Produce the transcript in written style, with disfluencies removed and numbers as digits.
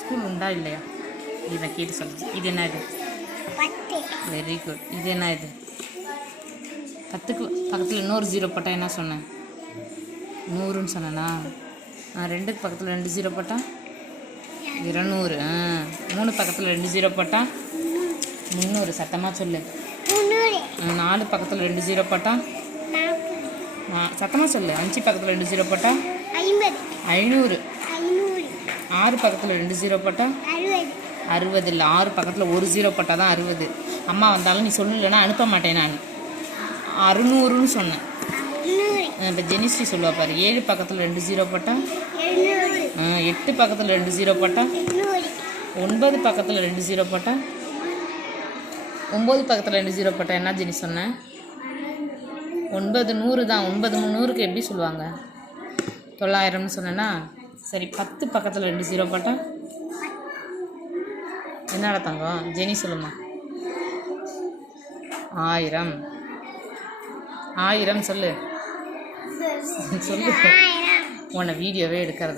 School உண்டா இல்லையா? இதை கேட்டு சொல்லுது. இது என்ன இது? Very good. இது என்ன இது? 10க்கு பக்கத்தில் இன்னொரு 0 போட்டால் என்ன சொன்னேன்? 100ன்னு சொன்னேனா? 2க்கு பக்கத்தில் 2 0 போட்டால் 200. 3 பக்கத்தில் 2 0 போட்டால் 300. சத்தமாக சொல்லு. 4 பக்கத்தில் 2 0 போட்டால் சத்தமாக சொல்லு. 5 பக்கத்தில் 2 0 போட்டால் 500. 6 பக்கத்தில் 2 0 போட்டால் 60. இல்லை, 6 பக்கத்தில் 1 0 போட்டால் தான் 60. அம்மா வந்தாலும் நீ சொல்லலைன்னா அனுப்ப மாட்டேன். நான் 600ன்னு சொன்னேன். இப்போ ஜெனிஸ்ரீ சொல்லுவா பாரு. 7 பக்கத்தில் 2 0 போட்டால் 8 பக்கத்தில் 2 0 போட்டால் 9 பக்கத்தில் 2 0 போட்டால் 9 பக்கத்தில் 2 0 போட்டால் என்ன ஜெனி சொன்னேன்? 9 100 தான். 9 300க்கு எப்படி சொல்லுவாங்க? 900ன்னு சொன்னேன்னா சரி. 10 பக்கத்தில் 2 0 போட்டால் என்னடா தங்கம்? ஜெனி சொல்லுமா. 1000. 1000 சொல்லு. சொல்லு. உன்னை வீடியோவே எடுக்கிறது.